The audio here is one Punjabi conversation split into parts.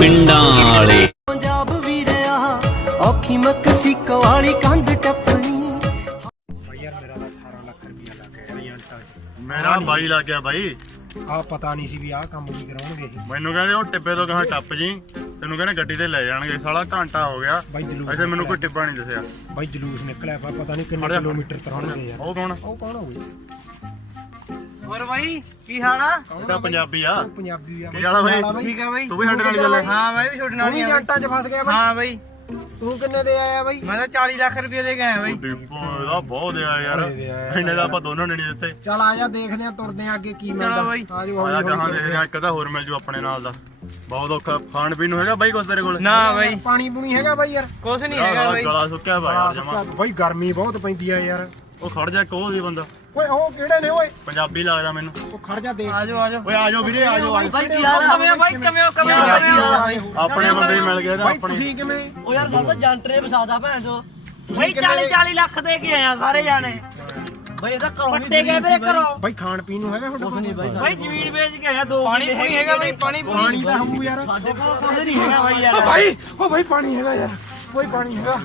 ਪਿੰਡਾਂ ਵਾਲੇ। ਪੰਜਾਬ ਵੀ ਰਿਹਾ ਔਖੀ ਮਕਸੀਕੋ ਵਾਲੀ ਕੰਧ ਟੱਪਣੀ। ਮੇਰਾ ਬਾਈ ਲੱਗ ਗਿਆ ਬਾਈ। ਆ ਪਤਾ ਨਹੀਂ ਸੀ ਵੀ ਆਹ ਕੰਮ ਵੀ ਕਰਾਉਣਗੇ ਇਹ ਮੈਨੂੰ ਕਹਿੰਦੇ ਉਹ ਟਿੱਬੇ ਤੋਂ ਕਹਾਂ ਟੱਪ ਜੀ। ਤੈਨੂੰ ਕਹਿੰਦੇ ਗੱਡੀ ਤੇ ਲੈ ਜਾਣਗੇ ਸਾਲਾ ਘੰਟਾ ਹੋ ਗਿਆ। ਬਾਈ ਜਲੂਸ ਅਜੇ ਮੈਨੂੰ ਕੋਈ ਟਿੱਬਾ ਨਹੀਂ ਦੱਸਿਆ। ਬਾਈ ਜਲੂਸ ਨਿਕਲਿਆ ਵਾ ਪਤਾ ਨਹੀਂ ਕਿੰਨੇ। ਕਿਲੋਮੀਟਰ ਕਰਾਉਣਗੇ ਯਾਰ। ਉਹ ਕੌਣ ਉਹ ਕੌਣ ਹੋਵੇ ਬਾਈ? ਕੀ ਹਾਲ ਆ? ਇਹ ਤਾਂ ਪੰਜਾਬੀ ਆ। ਪੰਜਾਬੀ ਆ ਕੀ ਹਾਲ ਆ ਬਾਈ? ਠੀਕ ਆ ਬਾਈ। ਤੂੰ ਵੀ ਸਾਡੇ ਨਾਲ ਹੀ ਚੱਲੇ। ਹਾਂ ਬਾਈ ਵੀ ਛੋਟੇ ਨਾਲ ਹੀ ਵੀ ਆ ਬਾਈ। ਜੰਟਾਂ 'ਚ ਫਸ ਗਿਆ ਬਾਈ। ਹਾਂ ਬਾਈ। ਤੂੰ ਕਿੰਨੇ ਦੇ ਆਇਆ ਬਾਈ? ਮੈਂ ਤਾਂ 40 ਲੱਖ ਰੁਪਏ ਦੇ ਕੇ ਆਇਆ ਬਾਈ। ਡਿੱਬੋ ਇਹਦਾ ਬਹੁਤ ਆ ਯਾਰ। ਬੜੇ ਦੇ ਆ। ਇੰਨੇ ਦਾ ਆਪਾਂ ਦੋਨੋਂ ਨੇ ਨਹੀਂ ਦਿੱਤੇ। ਚੱਲ ਆ ਜਾ ਦੇਖਦੇ ਆ ਤੁਰਦੇ ਆ ਅੱਗੇ ਕੀ ਮਿਲਦਾ। ਬਾਈ। ਆ ਆਇਆ ਕਹਾਂ ਦੇਖਦੇ ਆ ਇੱਕ ਤਾਂ ਹੋਰ ਮਿਲ ਜੂ ਆਪਣੇ ਨਾਲ ਦਾ। ਬਹੁਤ ਔਖਾ। ਖਾਣ ਪੀਣ ਨੂੰ ਹੈਗਾ ਬਾਈ ਕੁਛ ਤੇਰੇ ਕੋਲ? ਨਾ ਬਾਈ। ਪਾਣੀ ਪੂਣੀ ਹੈਗਾ ਬਾਈ ਯਾਰ। ਕੁਛ ਨਹੀਂ ਹੈਗਾ ਬਾਈ। ਗਲਾ ਸੁੱਕਿਆ ਵਾ ਯਾਰ ਜਮਾ। ਬਾਈ ਗਰਮੀ ਬਹੁਤ ਪੈਂਦੀ ਆ ਯਾਰ। ਉਹ ਖੜ ਜਾ ਕੋਲ ਦੀ ਬੰਦਾ। ਓਏ ਉਹ ਕਿਹੜੇ ਨੇ ਓਏ? ਪੰਜਾਬੀ ਲੱਗਦਾ ਮੈਨੂੰ। ਉਹ ਖੜ ਜਾ ਦੇਖ ਆਜੋ ਆਜੋ ਓਏ ਆਜੋ ਵੀਰੇ ਆਜੋ ਆਜੋ ਬਾਈ ਕੀ ਹਾਲ ਆ ਕਮਿਓ ਬਾਈ ਕਮਿਓ ਕਮਿਓ ਕਮਿਓ ਆਪਣੇ ਬੰਦੇ ਹੀ ਮਿਲ ਗਏ ਤਾਂ ਬਾਈ ਆਪਣੇ। ਤੁਸੀਂ ਕਿਵੇਂ? ਉਹ ਯਾਰ ਸਾਨੂੰ ਜੰਟਰੇ ਵਸਾਦਾ ਭੈਣ ਚੋ ਬਈ 40 40 ਲੱਖ ਦੇ ਕੇ ਆਇਆ ਸਾਰੇ ਜਾਣੇ। ਬਈ ਇਹਦਾ ਘਰੋਂ ਵੀ ਪੱਟੇ ਗਏ ਮੇਰੇ ਘਰੋਂ। ਬਾਈ ਖਾਣ ਪੀਣ ਨੂੰ ਹੈਗਾ ਤੁਹਾਡੇ ਕੋਲ ਨਹੀਂ ਬਾਈ ਬਈ ਜ਼ਮੀਨ ਵੇਚ ਕੇ ਆਇਆ ਦੋ ਪਾਣੀ ਪੂਣੀ ਹੈਗਾ ਬਾਈ ਪਾਣੀ ਪੂਣੀ ਪਾਣੀ ਤਾਂ ਹੋਊ ਯਾਰ ਸਾਡੇ ਕੋਲ ਕੁਝ ਨਹੀਂ ਹੈਗਾ ਬਾਈ ਯਾਰ ਭਾਈ ਉਹ ਭਾਈ ਪਾਣੀ ਹੈਗਾ ਯਾਰ। ਕੋਈ ਪਾਣੀ ਹੈਗਾ?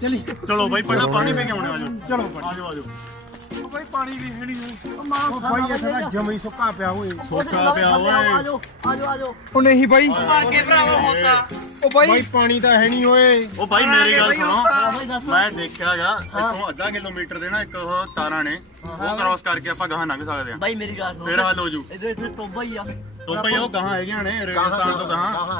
ਚਲੀ। ਚਲੋ। ਬਾਈ ਪਹਿਲਾਂ ਪਾਣੀ ਪੀ ਕੇ ਆਉਣੇ ਆਜੋ ਚਲੋ ਆਜੋ ਆਜੋ ਉਹ ਪਾਣੀ ਵੀ ਹੈ ਨਹੀਂ ਉਹ ਭਾਈ ਇਹ ਸਾਡਾ ਜਮੀ ਸੁੱਕਾ ਪਿਆ ਓਏ। ਸੋਕਾ ਪਿਆ ਓਏ। ਆਜੋ ਆਜੋ ਆਜੋ ਉਹ ਨਹੀਂ ਭਾਈ ਅੱਗੇ ਭਰਾਵਾ ਹੋਤਾ ਉਹ ਭਾਈ ਪਾਣੀ ਤਾਂ ਹੈ ਨਹੀਂ ਓਏ। ਉਹ ਭਾਈ ਮੇਰੀ ਗੱਲ ਸੁਣੋ। ਬਾਈ ਮੈਂ ਦੇਖਿਆਗਾ ਇੱਥੋਂ ਅੱਧਾ ਕਿਲੋਮੀਟਰ ਦੇ ਨਾ ਇੱਕ ਉਹ ਤਾਰਾਂ ਨੇ। ਉਹ ਕ੍ਰਾਸ ਕਰਕੇ ਆਪਾਂ ਗਾਹਾਂ ਲੰਘ ਸਕਦੇ ਆ ਬਾਈ ਮੇਰੀ ਗੱਲ ਸੁਣ। ਫਿਰ ਹੱਲ ਹੋ ਜੂ। ਇਹਦੇ ਇੱਥੇ ਟੋਬਾ ਹੀ ਆ। ਤੋਂ ਭਾਈ ਉਹ ਗਾਹਾਂ ਹੈਗੀਆਂ ਨੇ ਰੇਗਿਸਤਾਨ ਤੋਂ ਗਾਹਾਂ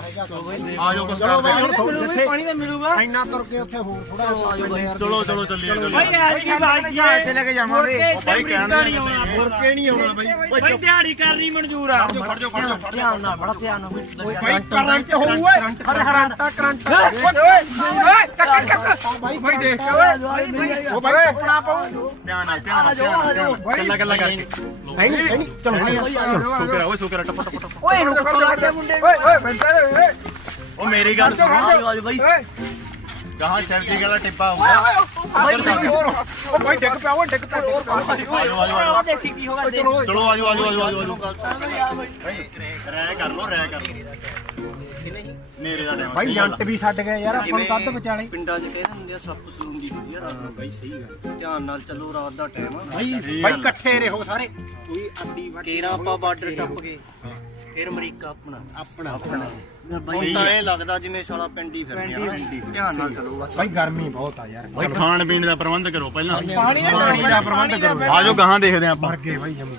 ਆਜੋ ਕੁਛ ਚਲੋ ਭਾਈ ਕਰਦੇ ਹੁਣ ਜਿੱਥੇ ਪਾਣੀ ਤਾਂ ਮਿਲੂਗਾ। ਇੰਨਾ ਤੁਰ ਕੇ ਉੱਥੇ ਹੋਰ ਥੋੜਾ ਆ। ਚਲੋ ਚਲੋ ਚੱਲੀਏ ਚੱਲੀਏ। ਬਈ ਐ ਕੀ ਬਾਤ ਇੱਥੇ ਲੈ ਕੇ ਜਾਵਾਂਗੇ ਭਾਈ ਕਹਿਣ ਦੀ ਨਹੀਂ ਹੋਰ ਕੇ ਨਹੀਂ ਆਉਣਾ? ਬਾਈ? ਬਈ? ਦਿਹਾੜੀ ਕਰਨੀ ਮਨਜ਼ੂਰ ਆ। ਖੜ ਜਾਓ ਖੜ ਜਾਓ ਖੜ ਜਾਓ ਧਿਆਨ ਨਾਲ ਬੜਾ ਧਿਆਨ ਨਾਲ ਭਾਈ ਕਰੰਟ ਹੋਊ ਓਏ ਹਰ ਹਰਾਂਟਾ ਕਰੰਟ ਭਾਈ ਭਾਈ ਦੇਖ ਕੇ ਓਏ। ਉਹ ਭਾਈ ਕੱਪੜਾ ਪਾਉ ਧਿਆਨ ਨਾਲ ਧਿਆਨ ਨਾਲ ਧਿਆਨ ਨਾਲ। ਕੱਲਾ ਕੱਲਾ ਕਰਕੇ। ਹੈ ਨਹੀਂ ਹੈ ਨਹੀਂ ਚਲੋ ਸ਼ੁਕਰ ਓਏ ਸ਼ੁਕਰ ਟਪ ਟਪ ਟਪ। ਓਏ ਇਹਨੂੰ ਕੱਪੜਾ ਲਾ ਕੇ ਮੁੰਡੇ ਓਏ ਓਏ ਬੰਦਾ ਓਏ। ਉਹ ਮੇਰੀ ਗੱਲ ਸੁਣੋ। ਆਜੋ ਆਜੋ ਬਾਈ। ਓਏ ਗਾਹਾਂ ਸੈਫਟੀ ਵਾਲਾ ਟਿੱਪਾ ਹੋਊਗਾ ਉੱਧਰ ਚੱਲ ਉਹ ਭਾਈ ਡਿੱਗ ਪਿਆ ਉਹ ਡਿੱਗ ਪਿਆ ਪਿਆ। ਆਜੋ ਆਜੋ ਆਜੋ। ਉਹ ਦੇਖੀ ਕੀ ਹੋਗਾ ਦੇਖ। ਚਲੋ ਆਜੋ ਆਜੋ ਆਜੋ ਆਜੋ। ਆਜੋ ਰਹਿ ਕਰ ਲੋ ਰਹਿ ਕਰ ਨੇਰੇ ਦਾ ਟਾਈਮ ਭਾਈ ਜੰਟ ਵੀ ਛੱਡ ਗਏ ਯਾਰ ਆਪਾਂ ਨੂੰ ਕੱਢ ਵਿਚਾਲੇ। ਪਿੰਡਾਂ 'ਚ ਕਹਿੰਦੇ ਹੁੰਦੇ ਆ ਸੱਪ ਸਰੂੰਗੀ ਹੁੰਦੀ ਆ ਰਾਤ ਨੂੰ ਬਾਈ ਸਹੀ ਗੱਲ। ਧਿਆਨ ਨਾਲ ਚੱਲੋ ਰਾਤ ਦਾ ਟਾਈਮ ਆ। ਭਾਈ ਭਾਈ ਇਕੱਠੇ ਰਹੋ ਸਾਰੇ। ਕੋਈ ਅੱਡੀ ਵੱਡੀ ਕੇਰਾ ਆਪਾਂ ਬਾਰਡਰ ਟੱਪ ਗਏ ਫਿਰ ਅਮਰੀਕਾ ਆਪਣਾ। ਆਪਣਾ ਆਪਣਾ। ਹੁਣ ਤਾਂ ਇਹ ਲੱਗਦਾ ਜਿਵੇਂ ਸਾਲਾ ਪਿੰਡੀ ਫਿਰਦੇ ਆ। ਧਿਆਨ ਨਾਲ ਚੱਲੋ ਬਸ। ਭਾਈ ਗਰਮੀ ਬਹੁਤ ਆ ਯਾਰ। ਭਾਈ ਖਾਣ ਪੀਣ ਦਾ ਪ੍ਰਬੰਧ ਕਰੋ ਪਹਿਲਾਂ। ਪਾਣੀ ਦਾ ਪਾਣੀ ਦਾ ਪ੍ਰਬੰਧ ਕਰੋ। ਆਜੋ ਗਾਹਾਂ ਦੇਖਦੇ ਆਪਾਂ। ਮਰ ਗਏ ਭਾਈ ਜਮੀ।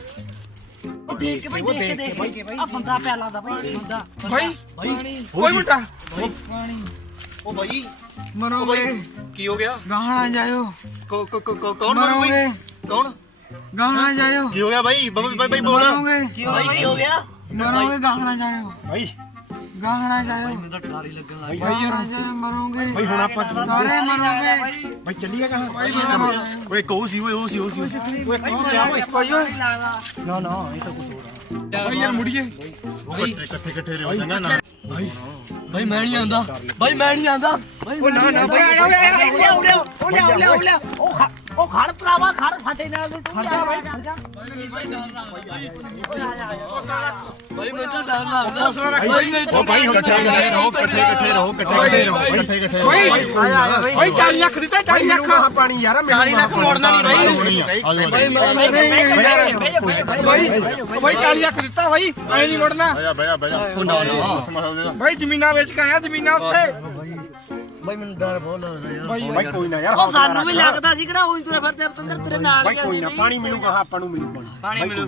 ਉਹ ਦੇਖ ਕੇ ਬਈ ਦੇਖ ਕੇ ਦੇਖ ਕੇ ਆ ਬੰਦਾ ਪਿਆ ਲੱਗਦਾ ਬਈ ਬੰਦਾ। ਬਾਈ ਓਏ ਮੁੰਡਾ। ਉਹ ਬਾਈ। ਮਰੋਗੇ। ਕੀ ਹੋ ਗਿਆ? ਗਾਣਾ ਜਾਇਓ। ਕੌਣ ਮਰੋਗੇ। ਕੌਣ? ਗਾਣਾ ਜਾਇਓ। ਕੀ ਹੋ ਗਿਆ ਭਾਈ ਬਾਈ ਬਾਈ ਬੋਲ। ਕੀ ਹੋ ਗਿਆ? ਮਰੋਗੇ ਗਾਣਾ ਜਾਇਓ। ਭਾਈ ਗਾਣਾ ਜਾਇਓ। ਮੈਨੂੰ ਤਾਂ ਡਰ ਹੀ ਲੱਗਣ ਲੱਗ ਭਾਈ ਯਾਰ ਮਰੋਗੇ। ਭਾਈ ਹੁਣ ਆਪਾਂ ਸਾਰੇ ਮਰੋਗੇ। ਭਾਈ ਚੱਲੀਏ ਕਹਾਂ ਓਏ ਕਹੂ ਸੀ ਓਏ ਉਹ ਸੀ ਉਹ ਸੀ। ਓਏ ਕਹਾਂ ਪਿਆ ਓਏ ਲੱਗਦਾ ਨਾ ਨਾ ਇਹ ਤਾਂ ਕੁਝ ਹੋਰ ਆ। ਭਾਈ ਯਾਰ ਮੁੜੀਏ। ਇਕੱਠੇ ਇਕੱਠੇ ਰਹੋ ਚੰਗਾ ਨਾ। ਬਾਈ। ਮੈਂ ਨਹੀਂ ਆਂਦਾ ਬਾਈ ਮੈਂ ਨਹੀਂ ਆਂਦਾ ਉਹ ਨਾ ਨਾ ਭਾਈ ਲਿਆਓ ਉਹ ਲਿਆਓ ਲਿਆਓ ਲਿਆਓ ਉਹ ਉਹ ਖੜ ਭਰਾਵਾ ਖੜ ਫਟੇ ਨਾਲ ਦੇ ਤੂੰ ਖੜ ਬਾਈ ਬਾਈ ਮੈਨੂੰ ਤਾਂ ਡਰ ਲੱਗਦਾ ਉਹ ਭਾਈ ਇਕੱਠੇ ਇਕੱਠੇ ਰਹੋ ਇਕੱਠੇ ਇਕੱਠੇ ਰਹੋ ਇਕੱਠੇ ਇਕੱਠੇ ਰਹੋ ਇਕੱਠੇ ਇਕੱਠੇ ਰਹੋ ਭਾਈ ਭਾਈ 40 ਲੱਖ ਦਿੱਤਾ 40 ਲੱਖ ਪਾਣੀ ਯਾਰ 40 ਲੱਖ ਮੋੜਨਾ ਨਹੀਂ ਹੋਣੀ ਆ ਆਜੋ ਭਾਈ ਭਾਈ 40 ਲੱਖ ਦਿੱਤਾ ਭਾਈ ਐ ਨਹੀਂ ਮੋੜਨਾ ਭਾਈ ਜ਼ਮੀਨਾਂ ਵੇਚ ਕੇ ਆਇਆ ਜ਼ਮੀਨਾਂ ਉੱਥੇ ਬਾਈ ਮੈਨੂੰ ਡਰ ਬਹੁਤ ਲੱਗਦਾ ਯਾਰ। ਭਾਈ ਕੋਈ ਨਾ ਯਾਰ ਉਹ ਸਾਨੂੰ ਵੀ ਲੱਗਦਾ ਸੀ ਕਿਹੜਾ ਉਹੀ ਤੁਰੇ ਫਿਰਦੇ ਪਤੰਦਰ ਤੇਰੇ ਨਾਲ ਹੀ ਕੋਈ ਨਾ। ਪਾਣੀ ਮਿਲੂਗਾ ਆਪਾਂ ਨੂੰ ਮਿਲੂ ਪਾਣੀ ਪਾਣੀ ਮਿਲੂ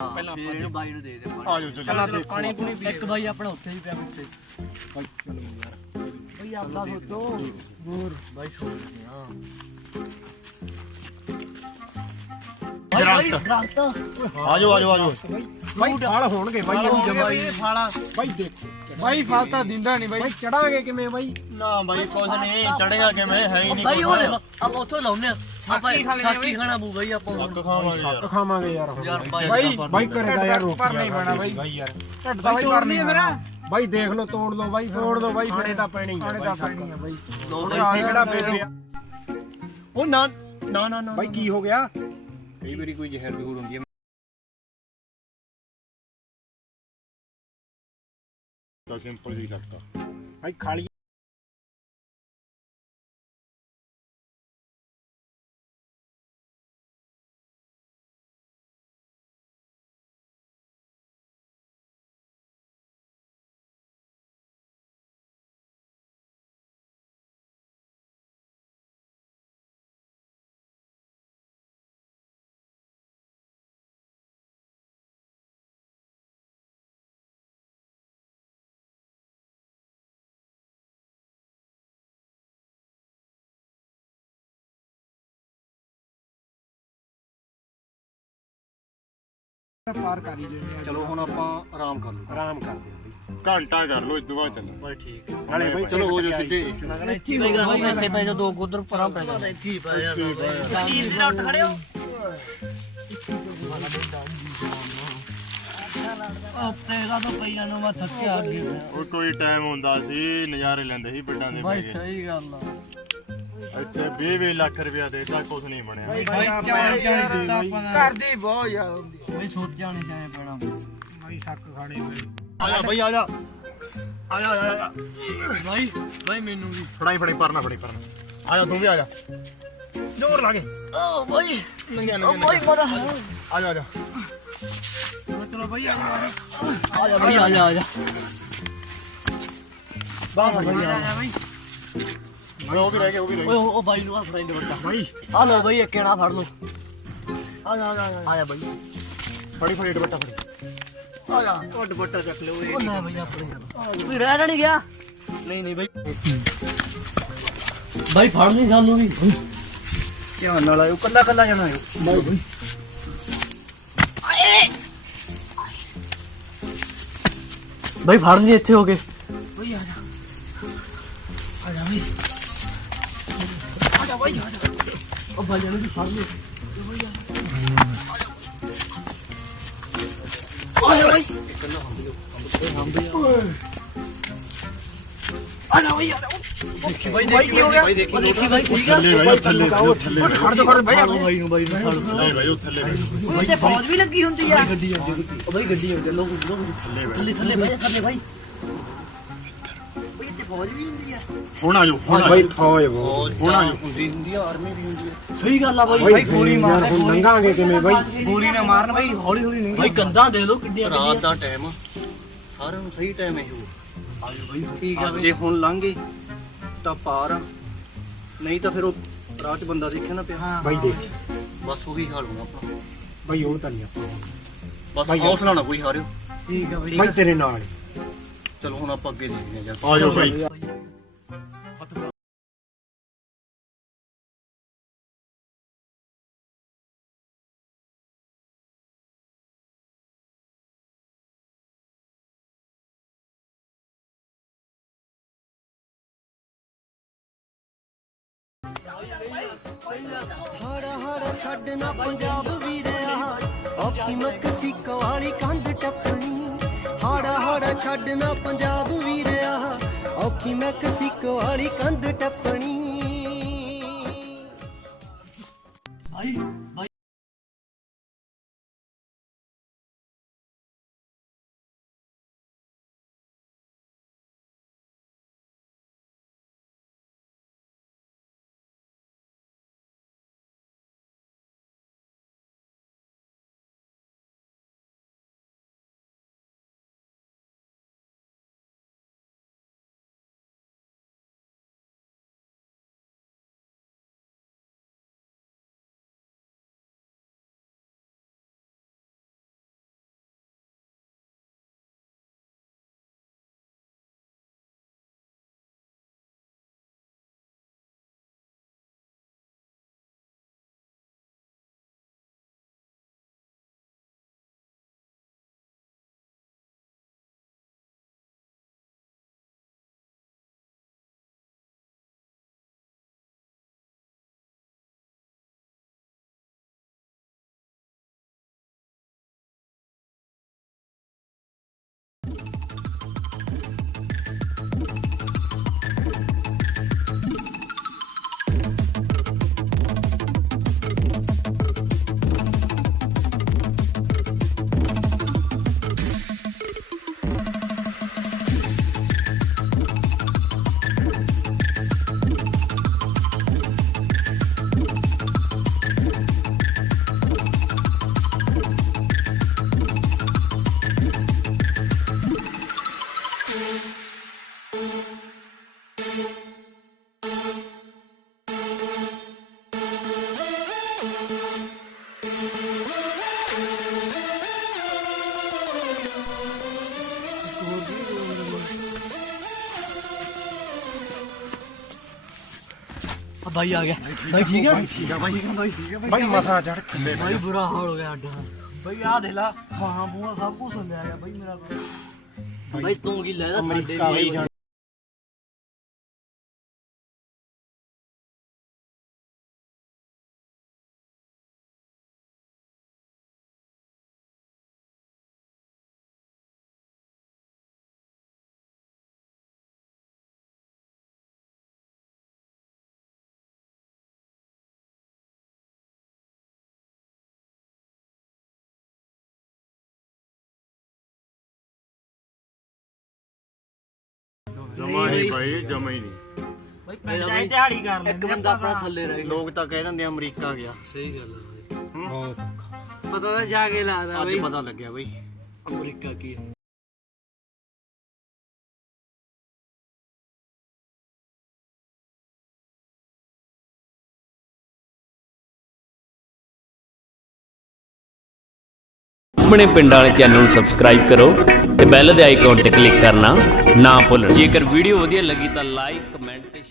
ਪਹਿਲਾਂ ਫਿਰ ਇਹਨੂੰ ਬਾਈ ਨੂੰ ਦੇ ਦੇ ਪਾਣੀ। ਆ ਜਾਓ ਚਲੋ। ਚਲੋ ਪਾਣੀ ਪੂਣੀ ਪੀ ਇੱਕ ਬਾਈ ਆਪਣਾ ਉੱਥੇ ਹੀ ਪਿਆ ਉੱਤੇ ਬਈ ਆਪਣਾ ਸੋਚੋ। ਹੋਰ। ਬਾਈ ਛੋੜ ਦਰਖਤ ਦਰਖਤ ਆ ਜਾਓ ਆ ਜਾਓ ਆ ਜਾਓ। ਬਾਈ ਫਲ ਹੋਣਗੇ ਬਾਈ ਇਹ ਜਮਾਈ। ਇਹ ਫਾਲਾ ਬਾਈ ਦੇਖੋ। ਬਾਈ ਫਲ ਤਾਂ ਦਿੰਦਾ ਨਹੀਂ ਬਾਈ। ਚੜਾਂਗੇ ਕਿਵੇਂ ਬਾਈ? ਨਾ ਬਾਈ ਕੁਛ ਨਹੀਂ ਚੜੇਗਾ ਕਿਵੇਂ? ਹੈ ਹੀ ਨਹੀਂ ਬਾਈ ਦੇਖੋ ਆਪਾਂ ਉੱਥੋਂ ਲਾਉਨੇ ਆ ਸਾਕੀ ਖਾਣਾ ਬੂ ਬਾਈ। ਆਪਾਂ ਸੱਕ ਖਾਵਾਂਗੇ ਯਾਰ। ਖਾਵਾਂਗੇ ਯਾਰ ਬਾਈ ਬਾਈ ਕਰੇਗਾ ਬਾਈ ਢੱਡ ਬਾਈ। ਬਾਈ। ਦੇਖ ਲਓ ਤੋੜ ਲਓ ਬਾਈ ਤੋੜ ਲਓ ਬਾਈ ਖਾਣੇ ਤਾਂ ਪੈਣੀ ਬਾਈ ਪੈਣੀ ਬਾਈ। ਕਿਹੜਾ ਉਹ ਨਾ ਨਾ ਨਾ ਨਾ ਬਾਈ ਕੀ ਹੋ ਗਿਆ? ਕਈ ਵਾਰੀ ਕੋਈ ਜ਼ਹਿਰ ਜ਼ਹੂਰ ਹੁੰਦੀ ਹੈ। ਤਾਂ ਸਿੰਪਲ ਜਿਹੀ ਲੱਗਦਾ ਬਾਈ ਖਾਲੀ ਪਾਰ ਕਰ ਹੀ ਲੈਣੇ ਚਲੋ ਹੁਣ ਆਪਾਂ ਆਰਾਮ ਕਰ ਲਓ ਆਰਾਮ ਕਰਦੇ ਆ ਘੰਟਾ ਕਰ ਲਓ ਇਸ ਤੋਂ ਬਾਅਦ ਚੱਲੋ ਬਸ ਠੀਕ ਹੈ। ਨਾਲੇ ਬਾਈ ਚਲੋ ਹੋ ਜਾਓ ਸਿੱਧੇ। ਇੱਥੇ ਬਾਈ ਗੱਲ ਇੱਥੇ ਪੈ ਜਾ ਦੋ ਉਧਰ ਪਰਾਂ ਪੈ ਜਾ ਇੱਥੇ ਹੀ ਪੈ ਜਾ ਚੀਜ਼ ਦੇ ਉੱਠ ਖੜੇ ਹੋ। ਉੱਤੇ ਦਾ ਤਾਂ ਪਈਆਂ ਨੂੰ ਮੈਂ ਥੱਕਿਆ ਗਿਆ ਉਹ ਕੋਈ ਟਾਈਮ ਹੁੰਦਾ ਸੀ ਨਜ਼ਾਰੇ ਲੈਂਦੇ ਸੀ ਪਿੰਡਾਂ ਦੇ ਬਾਈ ਬਈ। ਸਹੀ ਗੱਲ ਆ। ਇੱਥੇ 20 ਲੱਖ ਰੁਪਇਆ ਦੇ ਤਾਂ ਕੁਝ ਨਹੀਂ ਬਣਿਆ। ਬਾਈ ਚਾਣੇ ਚਾਣੇ ਦੇ ਬਾਈ। ਘਰ ਦੀ ਬਹੁਤ ਯਾਦ ਹੁੰਦੀ ਬਾਈ ਸੋਚ ਜਾਣੇ ਜਾਣੇ ਪੈਣਾ। ਬਾਈ ਸੱਕ ਖਾਣੇ ਬਾਈ ਆ ਜਾ ਬਈ ਆ ਜਾ। ਆ ਜਾ ਆ ਜਾ ਬਾਈ ਬਾਈ ਮੈਨੂੰ ਵੀ। ਫੜਾਈ ਫੜਾਈ ਪਰਨਾ ਫੜਾਈ ਪਰਨਾ। ਆ ਜਾ ਤੂੰ ਵੀ ਆ ਜਾ। ਜ਼ੋਰ ਲਾ ਕੇ। ਓ ਬਾਈ। ਨੰਗਿਆ ਨੰਗਿਆ ਬਾਈ ਮਰਾ ਆ ਜਾ ਆ ਜਾ। ਚਲੋ ਬਾਈ ਆ ਆ ਜਾ ਬਾਈ ਆ ਜਾ ਆ ਜਾ। ਬਾਹ ਬਾਈ ਆ ਜਾ ਬਾਈ। ਓਏ ਉਹ ਵੀ ਰਹਿ ਗਿਆ ਉਹ ਵੀ ਰਹਿ ਓਏ ਉਹ ਬਾਈ ਨੂੰ ਆ ਫਰੈਂਡ ਵੱਟਾ ਬਾਈ। ਆ ਲਓ ਬਾਈ ਇੱਕ ਨਾ ਫੜ ਲਓ। ਗਿਆ ਆ ਜਾ ਆ ਜਾ, ਆ ਜਾ। ਆ ਜਾ ਬਾਈ। ਫੜੀ ਫੜੀ ਦੁਪੱਟਾ ਫੜੀ। ਆ ਜਾ। ਉਹ ਦੁਪੱਟਾ ਚੱਕ ਲਿਓ ਉਹ ਲੈ ਬਾਈ ਆਪਣੇ ਕੋਈ ਰਹਿ ਨਹੀਂ ਗਿਆ? ਨਹੀਂ ਨਹੀਂ ਬਾਈ। ਬਾਈ ਫੜ ਲਈ ਸਾਨੂੰ ਵੀ ਧਿਆਨ ਨਾਲ ਆਇਓ ਕੱਲਾ ਕੱਲਾ ਜਾਣਾ ਆਇਓ। ਬਾਈ ਬਾਈ। ਬਾਈ ਫੜ ਲਈ ਇੱਥੇ ਹੋ ਗਏ ਬਾਈ ਆ ਜਾ। ਆ ਜਾ ਬਾਈ। ਆ ਜਾ ਉਹ ਬਾਈ ਨੂੰ ਫੜ ਲਈ ਓਏ ਬਾਈ ਆ ਜਾ ਬਾਈ ਆ ਜਾ ਦੇਖੀ ਹੋ ਗਿਆ ਦੇਖੀ ਦੇਖੀ ਠੀਕ ਆ ਥੱਲੇ ਬਾਈ ਥੱਲੇ ਥੱਲੇ ਖੜ ਦੋ ਖੜ ਬਾਈ ਬਾਈ ਨੂੰ ਬਾਈ ਨੂੰ ਫੜ ਨਹੀਂ ਬਾਈ ਉਹ ਥੱਲੇ ਬਾਈ ਤੇ ਫੌਜ ਵੀ ਲੱਗੀ ਹੁੰਦੀ ਆ ਗੱਡੀ ਆ ਉਹ ਬਾਈ ਗੱਡੀ ਆ ਚੱਲੋ ਥੱਲੇ ਥੱਲੇ ਥੱਲੇ ਬਾਈ ਬਾਈ ਤੇ ਫੌਜ ਵੀ ਹੁੰਦੀ ਆ। ਹੁਣ ਆ ਜਾਓ ਹੁਣ ਬਾਈ ਫੌਜ ਬਹੁਤ। ਹੁਣ ਆ ਜਾਓ। ਹੁੰਦੀ ਹੁੰਦੀ ਆ ਆਰਮੀ ਦੀ ਹੁੰਦੀ ਆ। ਸਹੀ ਗੱਲ ਆ ਬਾਈ। ਬਾਈ ਗੋਲੀ ਮਾਰ ਹੁਣ ਲੰਘਾਂਗੇ ਕਿਵੇਂ ਬਾਈ ਗੋਲੀ ਨਾ ਮਾਰਨ। ਬਾਈ ਹੌਲੀ ਹੌਲੀ ਨਹੀਂ ਬਾਈ ਕੰਧਾਂ ਦੇ ਲੋ ਕਿੱਡੀਆਂ ਰਾਤ ਦਾ ਟਾਈਮ ਆ। ਸਾਰਿਆਂ ਨੂੰ ਸਹੀ ਟਾਈਮ ਹੈ ਉਹ ਆਜੋ ਬਾਈ। ਠੀਕ ਆ ਜੇ ਹੁਣ ਲੰਘੇ ਤਾਂ ਪਾਰ ਆ। ਨਹੀਂ ਤਾਂ ਫਿਰ ਉਹ ਰਾਹ 'ਚ ਬੰਦਾ ਦੇਖਿਆ ਨਾ ਪਿਆ। ਬਾਈ ਦੇਖ। ਬਸ ਉਹੀ ਹਾਲ ਹੋਣਾ ਆਪਣਾ। ਬਾਈ ਉਹ ਤਾਂ ਨਹੀਂ ਆਪਾਂ। ਬਸ ਬਾਈ ਹੌਸਲਾ ਨਾ ਕੋਈ ਹਾਰਿਓ। ਠੀਕ ਆ ਬਾਈ। ਬਾਈ ਤੇਰੇ ਨਾਲ ਚਲੋ ਹੁਣ ਆਪਾਂ ਅੱਗੇ ਦੇਖਦੇ ਹਾਂ ਯਾਰ ਆ ਜਾਓ ਬਾਈ ਹਾੜਾ ਹਾੜਾ ਛੱਡਣਾ ਪੰਜਾਬ ਵੀਰਿਆ ਔਖੀ ਮਕਸੀਕੋ ਵਾਲੀ ਕੰਧ ਟੱਪਣੀ ਹਾੜਾ ਹਾੜਾ ਛੱਡਣਾ ਪੰਜਾਬ ਵੀਰਿਆ ਔਖੀ ਮੈਂ ਮੈਕਸੀਕੋ ਵਾਲੀ ਕੰਧ ਟੱਪਣੀ। ਬਾਈ ਆ ਗਿਆ। ਬਾਈ ਠੀਕ ਹੈ ਬਾਈ ਮਸਾ ਚੜ ਥੱਲੇ ਬਾਈ ਬੁਰਾ ਹਾਲ ਹੋ ਗਿਆ ਅੱਡਾ ਬਈ ਆ ਦੇ ਲਾ ਹਾਂ ਬੂਆ ਸਭ ਕੁਝ ਲਿਆ ਗਿਆ ਬਈ ਮੇਰਾ। ਬਾਈ ਤੂੰ ਕੀ ਲੈਦਾ ਸਾਡੇ ਜਮਾ ਨਹੀਂ ਭਾਈ ਜਮਾ ਹੀ ਨਹੀਂ। ਬਾਈ ਵੀ ਦਿਹਾੜੀ ਕਰ ਇੱਕ ਬੰਦਾ ਆਪਣਾ ਥੱਲੇ ਰਹਿ ਗਿਆ। ਲੋਕ ਤਾਂ ਕਹਿ ਦਿੰਦੇ ਆ ਅਮਰੀਕਾ ਗਿਆ। ਸਹੀ ਗੱਲ ਹੈ ਬਾਈ। ਬਹੁਤ ਪਤਾ ਤਾਂ ਜਾ ਕੇ ਲੱਗਦਾ ਅੱਜ ਬਈ। ਪਤਾ ਲੱਗਿਆ ਬਈ। ਅਮਰੀਕਾ ਕੀ ਹੈ ਆਪਣੇ ਪਿੰਡ ਵਾਲੇ ਚੈਨਲ ਨੂੰ ਸਬਸਕ੍ਰਾਈਬ ਕਰੋ। ਤੇ ਬੈਲ ਦੇ ਆਈਕਨ ਤੇ ਕਲਿੱਕ ਕਰਨਾ ਨਾ ਭੁੱਲਣਾ। ਜੇਕਰ ਵੀਡੀਓ ਵਧੀਆ ਲੱਗੀ ਤਾਂ ਲਾਈਕ, ਕਮੈਂਟ ਤੇ